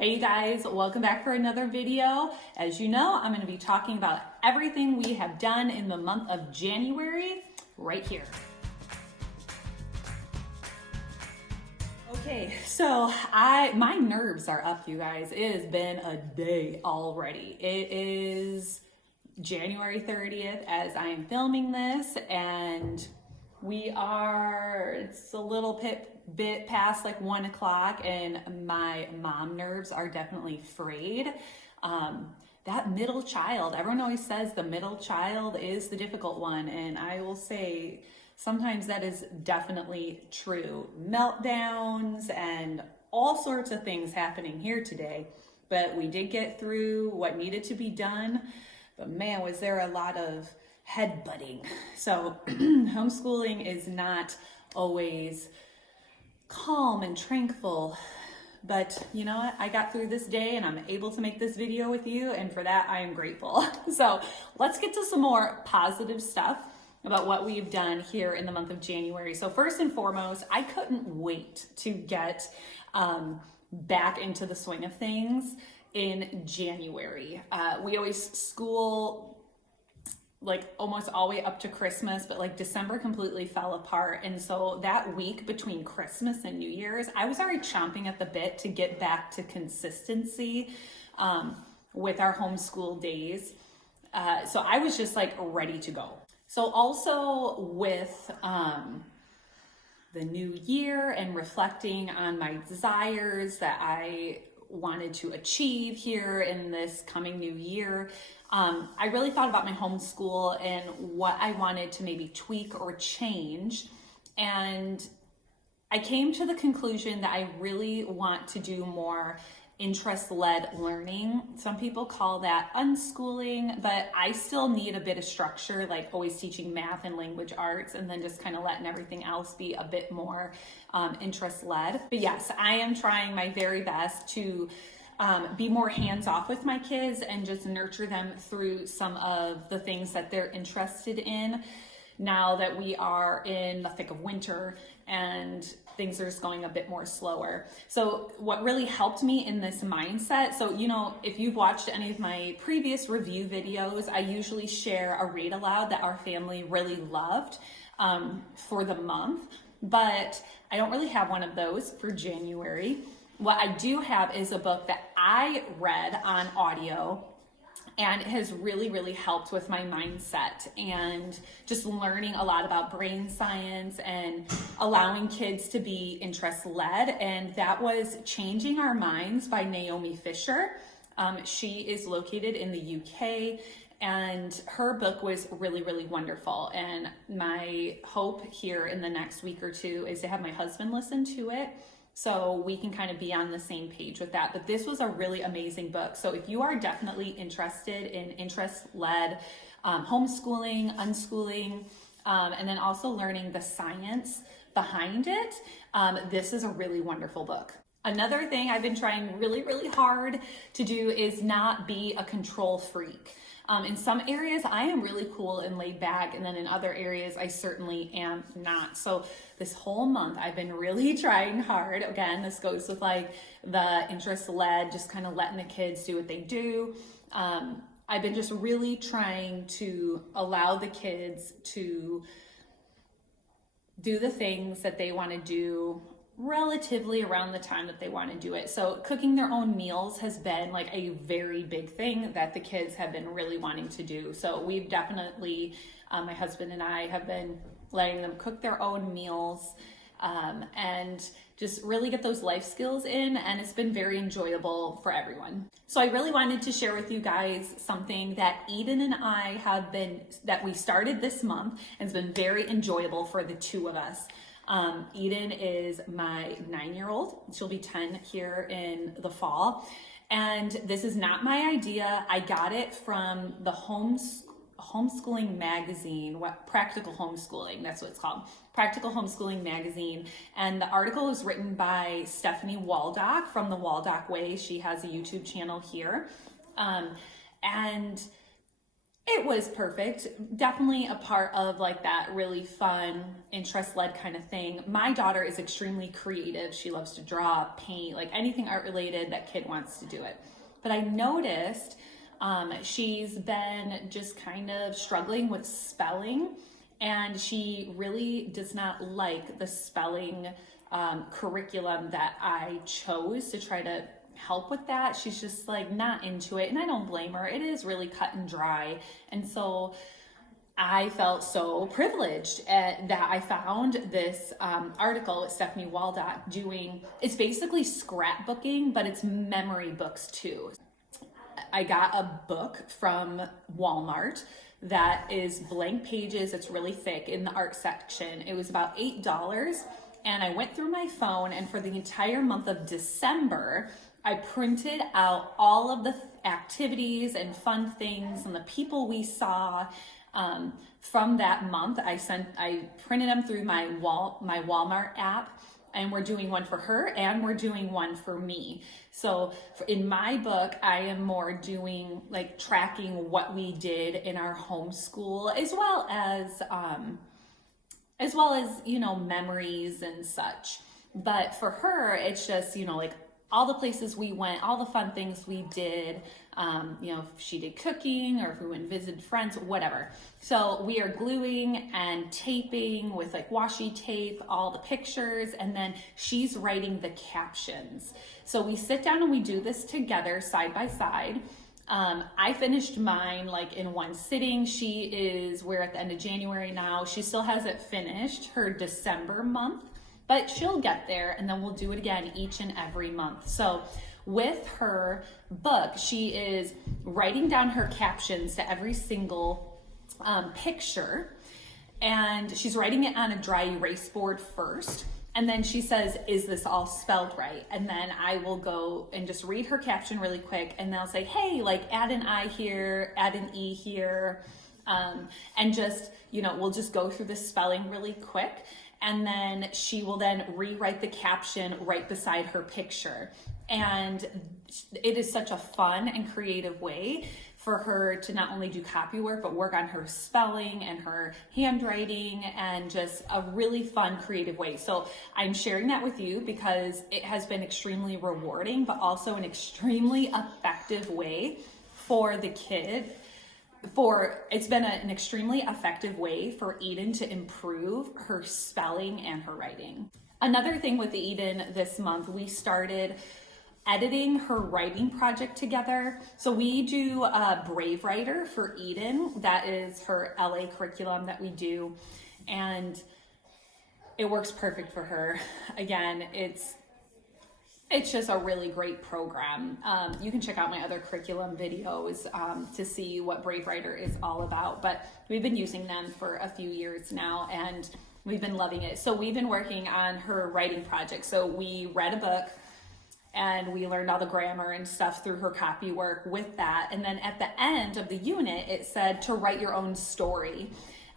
Hey you guys, welcome back for another video. As you know, I'm going to be talking about everything we have done in the month of January right here. Okay, so my nerves are up, you guys. It has been a day already. It is January 30th as I am filming this, and it's a little bit past like 1 o'clock, and my mom nerves are definitely frayed. That middle child, everyone always says the middle child is the difficult one, and I will say sometimes that is definitely true. Meltdowns and all sorts of things happening here today, but we did get through what needed to be done. But man, was there a lot of headbutting. So homeschooling is not always calm and tranquil, but you know what? I got through this day and I'm able to make this video with you, and for that I am grateful. So let's get to some more positive stuff about what we've done here in the month of January. So first and foremost, I couldn't wait to get back into the swing of things in January. We always school like almost all the way up to Christmas, but like December completely fell apart. And so that week between Christmas and New Year's, I was already chomping at the bit to get back to consistency with our homeschool days. So I was just like ready to go. So also with the new year and reflecting on my desires that I wanted to achieve here in this coming new year, I really thought about my homeschool and what I wanted to maybe tweak or change. And I came to the conclusion that I really want to do more interest-led learning. Some people call that unschooling, but I still need a bit of structure, like always teaching math and language arts, and then just kind of letting everything else be a bit more interest-led. But yes, I am trying my very best to be more hands-off with my kids and just nurture them through some of the things that they're interested in now that we are in the thick of winter and things are just going a bit more slower. So what really helped me in this mindset, so you know, if you've watched any of my previous review videos, I usually share a read aloud that our family really loved for the month, but I don't really have one of those for January. What I do have is a book that I read on audio, and it has really, really helped with my mindset and just learning a lot about brain science and allowing kids to be interest-led. And that was Changing Our Minds by Naomi Fisher. She is located in the UK, and her book was really, really wonderful. And my hope here in the next week or two is to have my husband listen to it, so we can kind of be on the same page with that. But this was a really amazing book. So if you are definitely interested in interest-led homeschooling, unschooling, and then also learning the science behind it, this is a really wonderful book. Another thing I've been trying really, really hard to do is not be a control freak. In some areas, I am really cool and laid back, and then in other areas, I certainly am not. So this whole month, I've been really trying hard. Again, this goes with like the interest-led, just kind of letting the kids do what they do. I've been just really trying to allow the kids to do the things that they want to do relatively around the time that they want to do it. So cooking their own meals has been like a very big thing that the kids have been really wanting to do. So we've definitely, my husband and I have been letting them cook their own meals and just really get those life skills in, and it's been very enjoyable for everyone. So I really wanted to share with you guys something that Eden and I that we started this month, and it's been very enjoyable for the two of us. Eden is my 9-year-old. She'll be 10 here in the fall. And this is not my idea. I got it from the homeschooling magazine, Practical Homeschooling, that's what it's called. Practical Homeschooling magazine. And the article is written by Stephanie Waldock from The Waldock Way. She has a YouTube channel here. And It was perfect. Definitely a part of like that really fun, interest-led kind of thing. My daughter is extremely creative. She loves to draw, paint, like anything art related, that kid wants to do it. But I noticed she's been just kind of struggling with spelling, and she really does not like the spelling curriculum that I chose to try to help with that. She's just like not into it, and I don't blame her. It is really cut and dry. And so I felt so privileged that I found this article with Stephanie Waldock doing, it's basically scrapbooking, but it's memory books too. I got a book from Walmart that is blank pages. It's really thick in the art section. It was about $8. And I went through my phone, and for the entire month of December, I printed out all of the activities and fun things and the people we saw from that month. I printed them through my Walmart app, and we're doing one for her and we're doing one for me. So in my book, I am more doing like tracking what we did in our homeschool, as well as, you know, memories and such. But for her, it's just, you know, like all the places we went, all the fun things we did, you know, if she did cooking or if we went and visited friends, whatever. So we are gluing and taping with like washi tape all the pictures, and then she's writing the captions. So we sit down and we do this together side by side. I finished mine like in one sitting. We're at the end of January now. She still hasn't finished her December month, but she'll get there, and then we'll do it again each and every month. So with her book, she is writing down her captions to every single picture, and she's writing it on a dry erase board first. And then she says, is this all spelled right? And then I will go and just read her caption really quick, and they'll say, hey, like add an I here, add an E here, and just, you know, we'll just go through the spelling really quick. And then she will then rewrite the caption right beside her picture. And it is such a fun and creative way for her to not only do copy work, but work on her spelling and her handwriting, and just a really fun, creative way. So I'm sharing that with you because it has been extremely rewarding, but also an extremely effective way for the kid. It's been an extremely effective way for Eden to improve her spelling and her writing. Another thing with Eden this month, we started editing her writing project together. So we do a Brave Writer for Eden. That is her LA curriculum that we do, and it works perfect for her. Again, it's just a really great program. You can check out my other curriculum videos to see what Brave Writer is all about, but we've been using them for a few years now, and we've been loving it. So we've been working on her writing project. So we read a book, and we learned all the grammar and stuff through her copy work with that. And then at the end of the unit, it said to write your own story.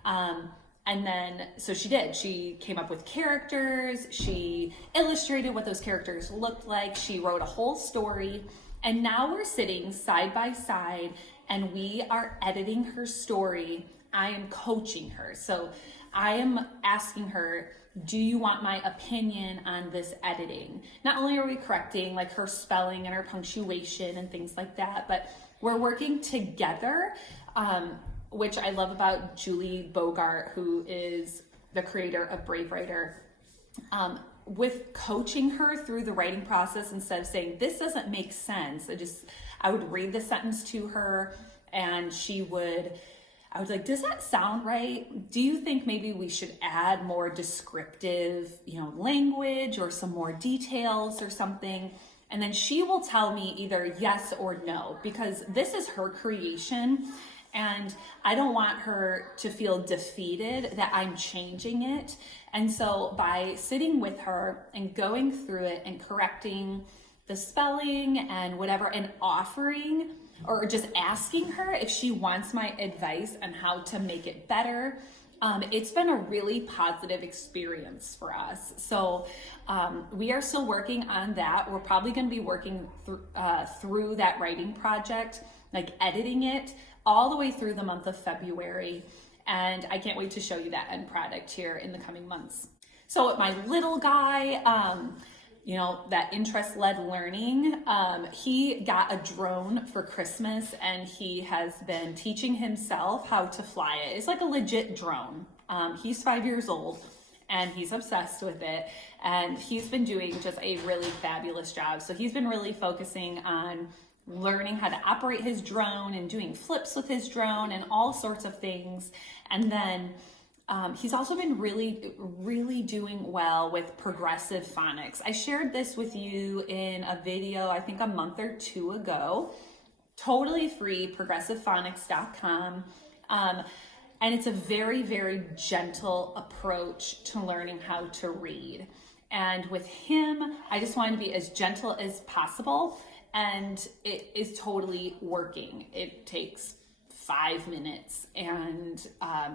And then, so she did. She came up with characters. She illustrated what those characters looked like. She wrote a whole story. And now we're sitting side by side, and we are editing her story. I am coaching her. So I am asking her, do you want my opinion on this editing? Not only are we correcting like her spelling and her punctuation and things like that, but we're working together, which I love about Julie Bogart, who is the creator of Brave Writer, with coaching her through the writing process. Instead of saying, this doesn't make sense, I would read the sentence to her, and I was like, does that sound right? Do you think maybe we should add more descriptive, language or some more details or something? And then she will tell me either yes or no, because this is her creation, and I don't want her to feel defeated that I'm changing it. And so by sitting with her and going through it and correcting the spelling and whatever, and offering or just asking her if she wants my advice on how to make it better, It's been a really positive experience for us. So we are still working on that. We're probably going to be working through that writing project, like editing it all the way through the month of February. And I can't wait to show you that end product here in the coming months. So my little guy, that interest-led learning, he got a drone for Christmas, and he has been teaching himself how to fly it. It's like a legit drone. He's 5 years old, and he's obsessed with it, and he's been doing just a really fabulous job. So he's been really focusing on learning how to operate his drone and doing flips with his drone and all sorts of things. And then he's also been really doing well with progressive phonics. I shared this with you in a video, I think a month or two ago. Totally free, progressivephonics.com. And it's a very, very gentle approach to learning how to read. And with him, I just wanted to be as gentle as possible. And it is totally working. It takes 5 minutes, and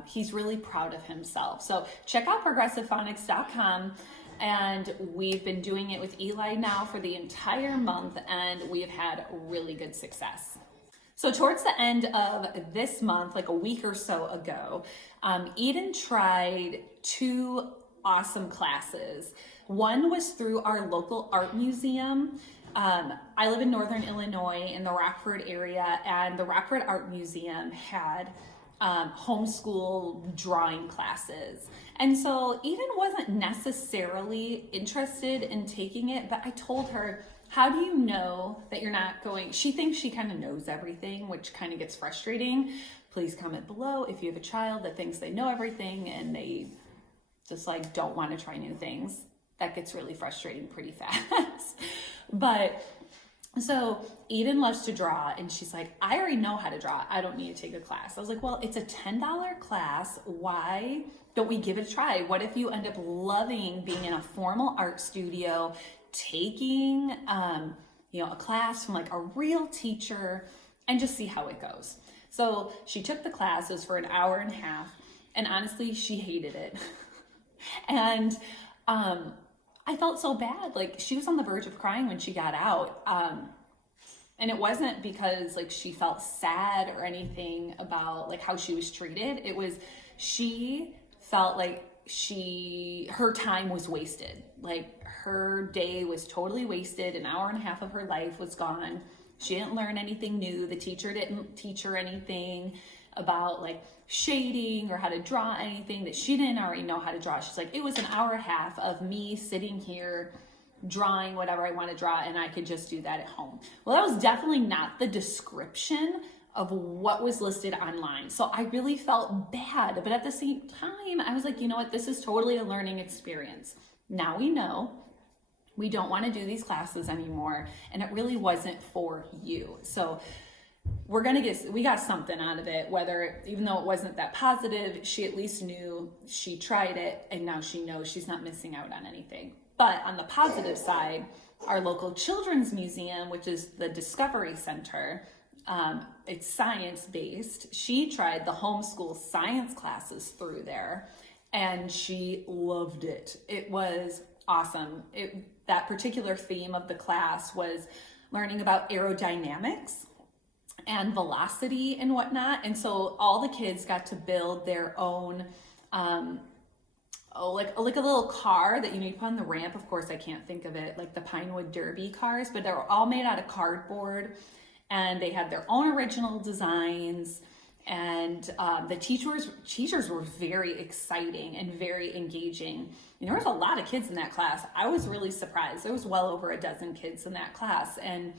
he's really proud of himself. So check out progressivephonics.com, and we've been doing it with Eli now for the entire month, and we have had really good success. So towards the end of this month, like a week or so ago, Eden tried 2 awesome classes. One was through our local art museum. I live in Northern Illinois in the Rockford area, and the Rockford Art Museum had homeschool drawing classes. And so Eden wasn't necessarily interested in taking it, but I told her, how do you know that you're not going? She thinks she kind of knows everything, which kind of gets frustrating. Please comment below if you have a child that thinks they know everything and they just like don't want to try new things. That gets really frustrating pretty fast. But so Eden loves to draw, and she's like, I already know how to draw. I don't need to take a class. I was like, well, it's a $10 class. Why don't we give it a try? What if you end up loving being in a formal art studio, taking a class from like a real teacher, and just see how it goes? So she took the classes for an hour and a half, and honestly, she hated it. And I felt so bad. Like, she was on the verge of crying when she got out. And it wasn't because like she felt sad or anything about like how she was treated. It was, she felt like her time was wasted. Like, her day was totally wasted. An hour and a half of her life was gone. She didn't learn anything new. The teacher didn't teach her anything about like shading or how to draw anything that she didn't already know how to draw. She's like, it was an hour and a half of me sitting here drawing whatever I want to draw, and I could just do that at home. Well, that was definitely not the description of what was listed online. So I really felt bad, but at the same time, I was like, you know what? This is totally a learning experience. Now we know we don't want to do these classes anymore, and it really wasn't for you. So we got something out of it, even though it wasn't that positive, she at least knew she tried it, and now she knows she's not missing out on anything. But on the positive side, our local children's museum, which is the Discovery Center, it's science-based. She tried the homeschool science classes through there, and she loved it. It was awesome. That particular theme of the class was learning about aerodynamics and velocity and whatnot. And so all the kids got to build their own, like a little car that you put on the ramp. Of course, I can't think of it, like the Pinewood Derby cars, but they're all made out of cardboard, and they had their own original designs. And the teachers were very exciting and very engaging. And there was a lot of kids in that class. I was really surprised. There was well over a dozen kids in that class. And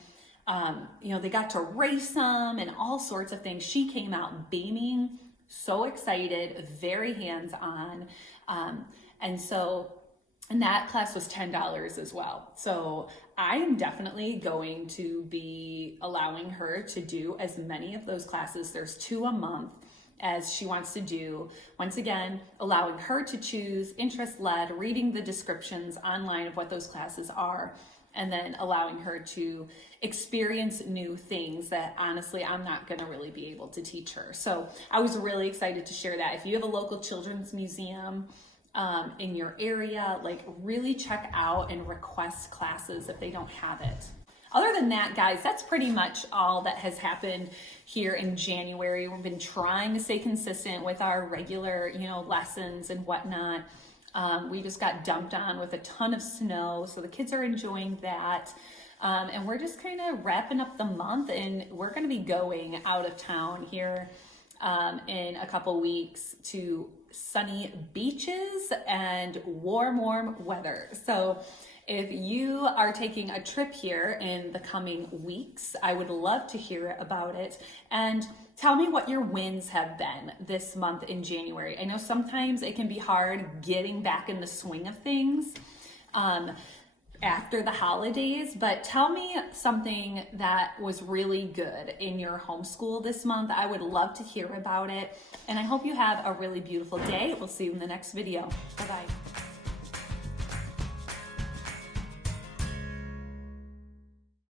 they got to race them and all sorts of things. She came out beaming, so excited, very hands-on. And that class was $10 as well. So I am definitely going to be allowing her to do as many of those classes. There's 2 a month as she wants to do. Once again, allowing her to choose interest-led, reading the descriptions online of what those classes are, and then allowing her to experience new things that honestly I'm not going to really be able to teach her. So I was really excited to share that. If you have a local children's museum in your area, like really check out and request classes if they don't have it. Other than that, guys, that's pretty much all that has happened here in January. We've been trying to stay consistent with our regular, lessons and whatnot. We just got dumped on with a ton of snow, so the kids are enjoying that. And we're just kind of wrapping up the month, and we're going to be going out of town here in a couple weeks to sunny beaches and warm weather. So if you are taking a trip here in the coming weeks, I would love to hear about it. And tell me what your wins have been this month in January. I know sometimes it can be hard getting back in the swing of things after the holidays, but tell me something that was really good in your homeschool this month. I would love to hear about it. And I hope you have a really beautiful day. We'll see you in the next video. Bye-bye.